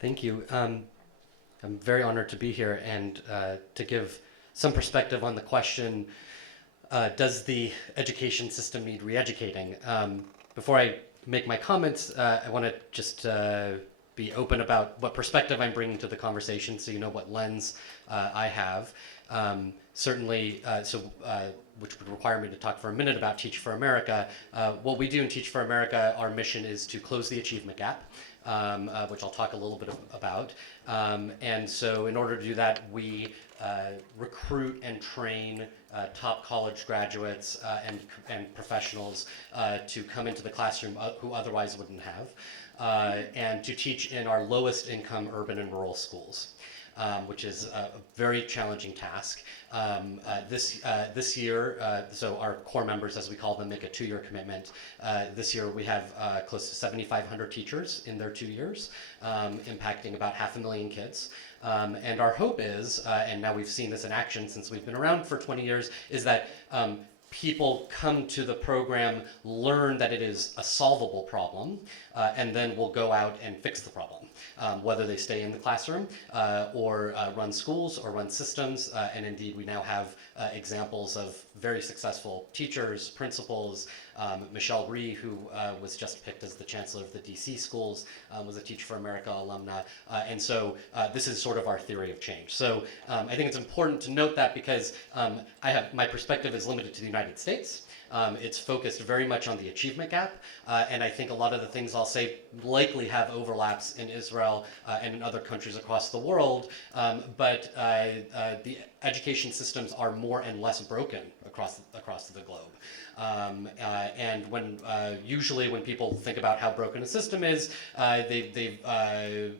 Thank you. I'm very honored to be here and to give some perspective on the question, does the education system need re-educating? Before I make my comments, I want to just be open about what perspective I'm bringing to the conversation so you know what lens I have. Certainly, which would require me to talk for a minute about Teach for America. What we do in Teach for America, our mission is to close the achievement gap. Which I'll talk a little bit about. And so in order to do that, we recruit and train top college graduates and professionals to come into the classroom who otherwise wouldn't have, and to teach in our lowest income urban and rural schools. Which is a very challenging task. This year, so our core members, as we call them, make a 2-year commitment. This year we have close to 7,500 teachers in their 2 years, impacting about 500,000 kids. And our hope is, and now we've seen this in action since we've been around for 20 years, is that people come to the program, learn that it is a solvable problem, and then will go out and fix the problem. Whether they stay in the classroom or run schools or run systems. And indeed, we now have examples of very successful teachers, principals. Michelle Rhee, who was just picked as the chancellor of the DC schools, was a Teach for America alumna. And so this is sort of our theory of change. So I think it's important to note that because my perspective is limited to the United States. It's focused very much on the achievement gap, and I think a lot of the things I'll say likely have overlaps in Israel and in other countries across the world, but the education systems are more and less broken across the globe. And usually when people think about how broken a system is, they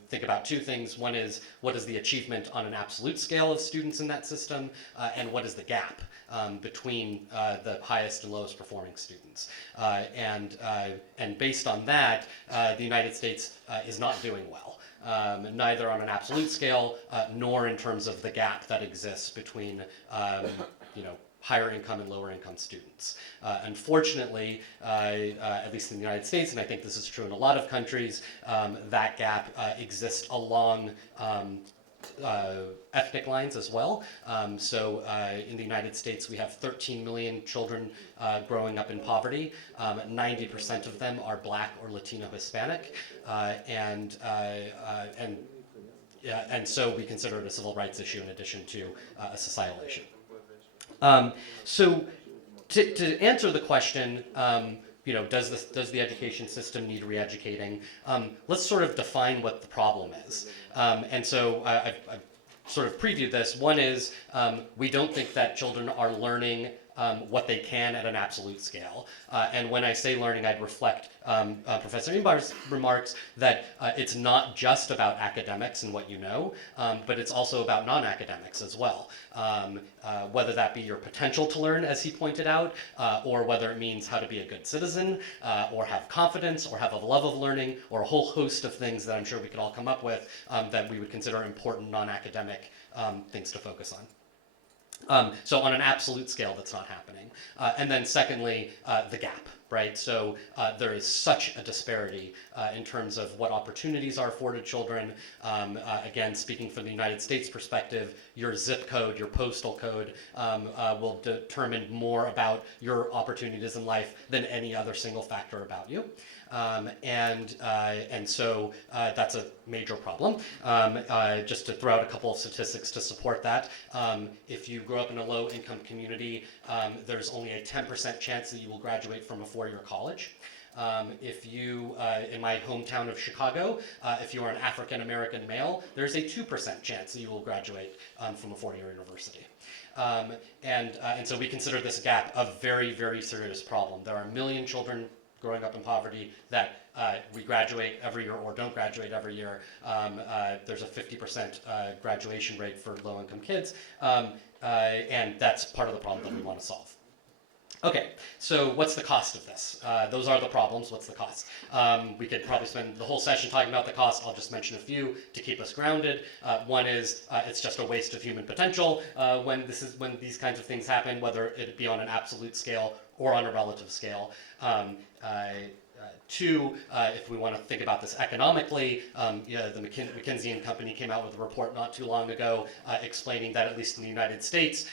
think about two things. One is, what is the achievement on an absolute scale of students in that system, and what is the gap between the highest and lowest performing students. And based on that, the United States is not doing well. Neither on an absolute scale, nor in terms of the gap that exists between higher income and lower income students. Unfortunately, at least in the United States, and I think this is true in a lot of countries, that gap exists along ethnic lines as well. So in the United States, we have 13 million children growing up in poverty. 90% of them are Black or Latino Hispanic, and so we consider it a civil rights issue in addition to a societal issue. So to answer the question, does the education system need re-educating? Let's sort of define what the problem is. And so I've sort of previewed this. One is we don't think that children are learning what they can at an absolute scale. And when I say learning, I'd reflect Professor Inbar's remarks that it's not just about academics and what you know, but it's also about non-academics as well. Whether that be your potential to learn, as he pointed out, or whether it means how to be a good citizen, or have confidence, or have a love of learning, or a whole host of things that I'm sure we could all come up with that we would consider important non-academic things to focus on. So on an absolute scale, that's not happening. And then secondly, the gap, right? So there is such a disparity in terms of what opportunities are afforded children. Again, speaking from the United States perspective, your zip code, your postal code will determine more about your opportunities in life than any other single factor about you. And so that's a major problem. Just to throw out a couple of statistics to support that, if you grow up in a low-income community, there's only a 10% chance that you will graduate from a 4-year college. If you, in my hometown of Chicago, if you are an African-American male, there's a 2% chance that you will graduate from a 4-year university. And so we consider this gap a very, very serious problem. There are a million children growing up in poverty that we graduate every year or don't graduate every year. There's a 50% graduation rate for low-income kids, and that's part of the problem that we want to solve. Okay, so what's the cost of this? Those are the problems. What's the cost? We could probably spend the whole session talking about the cost. I'll just mention a few to keep us grounded. One is it's just a waste of human potential when these kinds of things happen, whether it be on an absolute scale or on a relative scale. Two, if we want to think about this economically, the McKinsey & Company came out with a report not too long ago explaining that at least in the United States,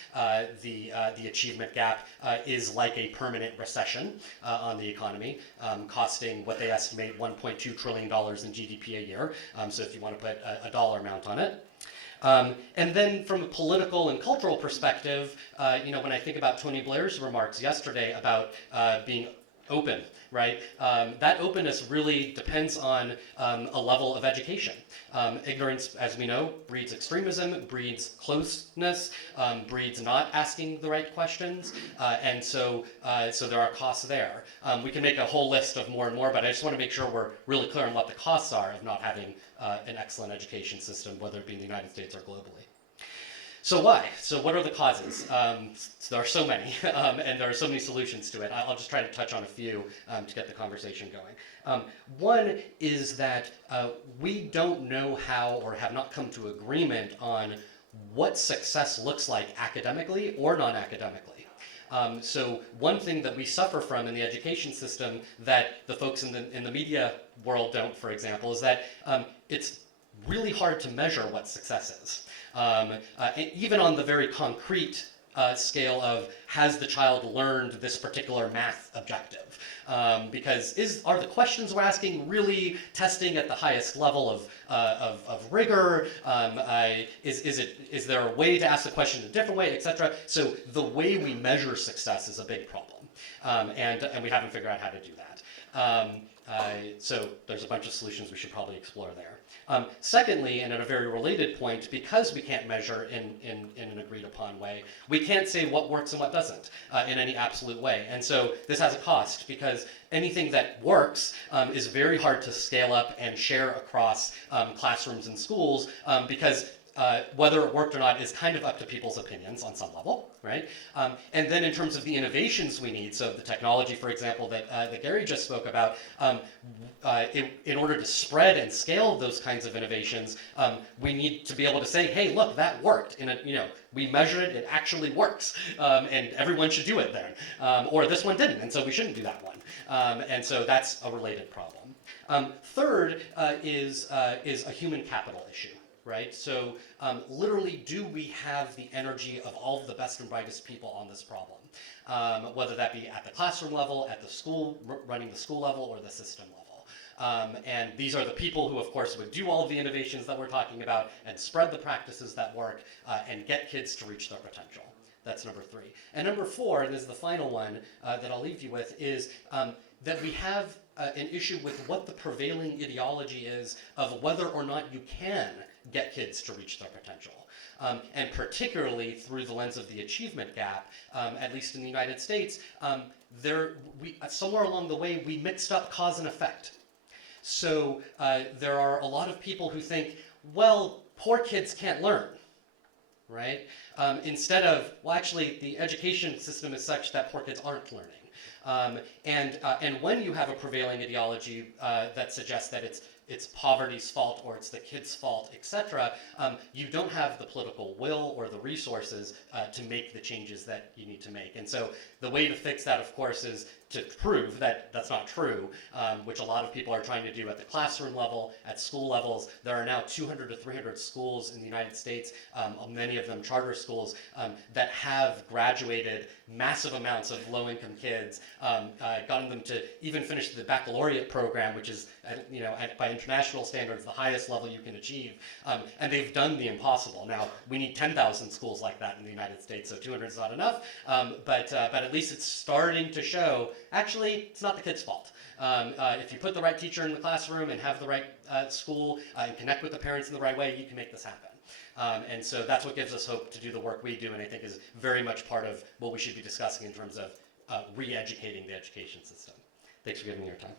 the achievement gap is like a permanent recession on the economy, costing what they estimate $1.2 trillion in GDP a year. So if you want to put a dollar amount on it. And then from a political and cultural perspective, when I think about Tony Blair's remarks yesterday about being open, right? That openness really depends on a level of education. Ignorance, as we know, breeds extremism, breeds closeness, breeds not asking the right questions, and so there are costs there. We can make a whole list of more and more, but I just want to make sure we're really clear on what the costs are of not having an excellent education system, whether it be in the United States or globally. So why? So what are the causes? So there are so many, and there are so many solutions to it. I'll just try to touch on a few to get the conversation going. One is that we don't know how or have not come to agreement on what success looks like academically or non-academically. So one thing that we suffer from in the education system that the folks in the media world don't, for example, is that it's really hard to measure what success is. Even on the very concrete scale of, has the child learned this particular math objective? Because are the questions we're asking really testing at the highest level of rigor? Is there a way to ask the question in a different way, etc.? So the way we measure success is a big problem, and we haven't figured out how to do that. So there's a bunch of solutions we should probably explore there. Secondly, and at a very related point, because we can't measure in an agreed upon way, we can't say what works and what doesn't in any absolute way. And so this has a cost, because anything that works is very hard to scale up and share across classrooms and schools, because whether it worked or not is kind of up to people's opinions on some level, right? And then in terms of the innovations we need, so the technology, for example, that Gary just spoke about, in order to spread and scale those kinds of innovations, we need to be able to say, hey, look, that worked. We measured it, it actually works, and everyone should do it then. Or this one didn't, and so we shouldn't do that one. And so that's a related problem. Third is a human capital issue. Right? So literally, do we have the energy of all of the best and brightest people on this problem? Whether that be at the classroom level, at the school, running the school level, or the system level. And these are the people who, of course, would do all of the innovations that we're talking about and spread the practices that work and get kids to reach their potential. That's number 3. And number 4, and this is the final one that I'll leave you with, is that we have an issue with what the prevailing ideology is of whether or not you can get kids to reach their potential. And particularly through the lens of the achievement gap, at least in the United States, somewhere along the way we mixed up cause and effect. So there are a lot of people who think, well, poor kids can't learn, right? Instead of, well, actually, the education system is such that poor kids aren't learning. And when you have a prevailing ideology that suggests that it's poverty's fault or it's the kid's fault, etc., you don't have the political will or the resources to make the changes that you need to make. And so the way to fix that, of course, is to prove that that's not true, which a lot of people are trying to do at the classroom level, at school levels. There are now 200 to 300 schools in the United States, many of them charter schools, that have graduated massive amounts of low-income kids, gotten them to even finish the baccalaureate program, which is, by international standards, the highest level you can achieve. And they've done the impossible. Now, we need 10,000 schools like that in the United States, so 200 is not enough, but at least it's starting to show, actually, it's not the kid's fault. If you put the right teacher in the classroom and have the right school and connect with the parents in the right way, you can make this happen. And so that's what gives us hope to do the work we do, and I think is very much part of what we should be discussing in terms of re-educating the education system. Thanks for giving me your time.